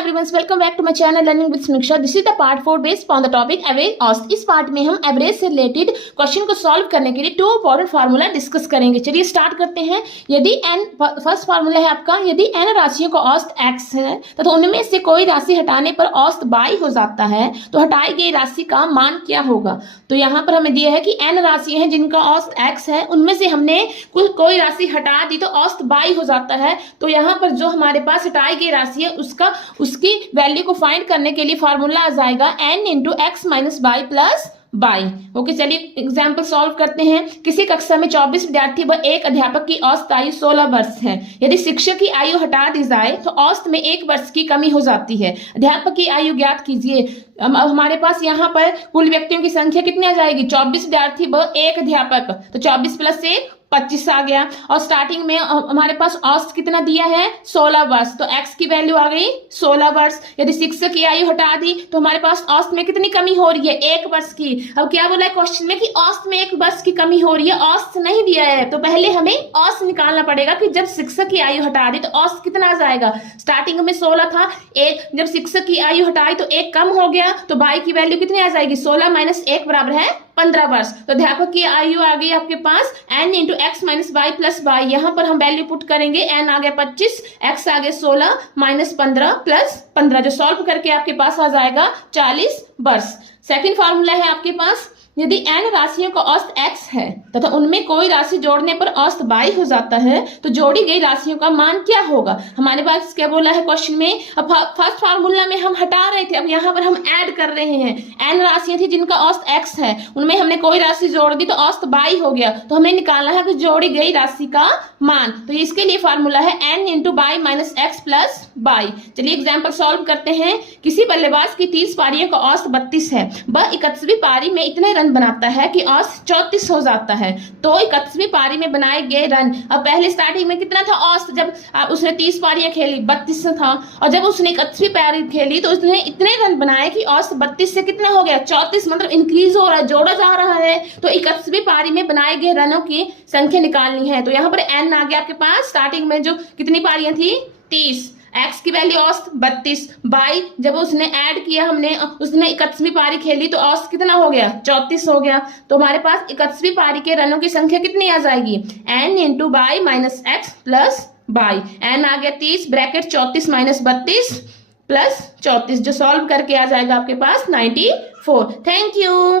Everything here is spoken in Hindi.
everyone, welcome back to my channel Learning with Smiksha. This is the part 4 based on the topic average cost. इस पार्ट में हम एवरेज से रिलेटेड क्वेश्चन को सॉल्व करने के लिए टू इंपॉर्टेंट फार्मूला डिस्कस करेंगे। चलिए स्टार्ट करते हैं। यदि n फर्स्ट फार्मूला है आपका, यदि n राशियों का औसत x है तो उनमें से कोई राशि हटाने पर औसत y हो जाता है तो हटाई गई राशि का मान क्या होगा। तो यहाँ पर हमें दिया है कि n राशियां हैं जिनका औसत x है, उनमें से हमने कोई राशि हटा दी तो औसत y हो जाता है। तो यहाँ पर जो हमारे पास हटाई गई राशि है उसकी वैल्यू को फाइंड करने के लिए फार्मूला आ जाएगा n into X minus Y plus by. Okay, चलिए एग्जाम्पल सॉल्व करते हैं। किसी कक्षा में 24 विद्यार्थी व एक अध्यापक की औसत आयु 16 वर्ष है। यदि शिक्षक की आयु हटा दी जाए तो औसत में 1 वर्ष की कमी हो जाती है। अध्यापक की आयु ज्ञात कीजिए। अब हमारे पास यहाँ पर कुल व्यक्तियों की संख्या कितनी आ जाएगी, 24 विद्यार्थी व एक अध्यापक, तो 24 प्लस 1 25 आ गया। और स्टार्टिंग में हमारे पास औसत कितना दिया है, 16 वर्ष, तो x की वैल्यू आ गई 16 वर्ष। यदि शिक्षक की आयु हटा दी तो हमारे पास औसत में कितनी कमी हो रही है, 1 वर्ष की। अब क्या बोला है क्वेश्चन में कि औसत में 1 वर्ष की कमी हो रही है, औसत नहीं दिया है, तो पहले हमें औसत निकालना पड़ेगा कि जब शिक्षक की आयु हटा दी तो औसत कितना आ जाएगा। स्टार्टिंग में 16 था, एक जब शिक्षक की आयु हटाई तो 1 कम हो गया, तो y की वैल्यू कितनी आ जाएगी, 16 माइनस 1 बराबर है 15 वर्ष। तो अध्यापक की आयु आ गई आपके पास n into X minus Y plus Y. यहाँ पर हम वैल्यू पुट करेंगे, n आ गया 25, x आ गया 16 माइनस 15 प्लस 15, जो सॉल्व करके आपके पास आ जाएगा 40 वर्ष। सेकंड फार्मूला है आपके पास, यदि n राशियों का औसत x है तथा उनमें कोई राशि जोड़ने पर औसत y हो जाता है तो जोड़ी गई राशियों का मान क्या होगा। हमारे पास क्या बोला है क्वेश्चन में, अब फर्स्ट फार्मूला में हम हटा रहे थे, अब यहाँ पर हम ऐड कर रहे हैं। n राशियां थी जिनका औसत x है, उनमें हमने कोई राशि जोड़ दी तो औसत y हो गया, तो हमें निकालना है कि जोड़ी गई राशि का मान। तो इसके लिए फार्मूला है n into by minus x plus by. चलिए एग्जाम्पल सॉल्व करते हैं। किसी बल्लेबाज की 30 पारियों का औसत 32 है, वह 31वीं पारी में इतने रन बनाता है कि औसत 34 हो जाता है। तो 31वीं पारी में बनाए गए रन, अब पहले स्टार्टिंग में कितना था औसत, जब उसने 30 पारियां खेली 32 था, और जब उसने 31वीं पारी खेली तो उसने इतने रन बनाए कि औसत 32 से कितना हो गया 34, मतलब इंक्रीज हो रहा है, जोड़ा जा रहा है। तो 31वीं पारी में बनाए गए रनों की संख्या निकालनी है। तो यहाँ पर n आ गया आपके पास, स्टार्टिंग में जो कितनी पारियां थी 30, x की वैल्यू औसत 32, बाई जब उसने ऐड किया हमने, उसने 31वीं पारी खेली तो औसत कितना हो गया 34 हो गया। तो हमारे पास 31वीं पारी के रनों की संख्या कितनी आ जाएगी, n into by minus x plus by. n आ गया 30 ब्रैकेट 34 माइनस 32 प्लस 34, जो सॉल्व करके आ जाएगा आपके पास 94। Thank you.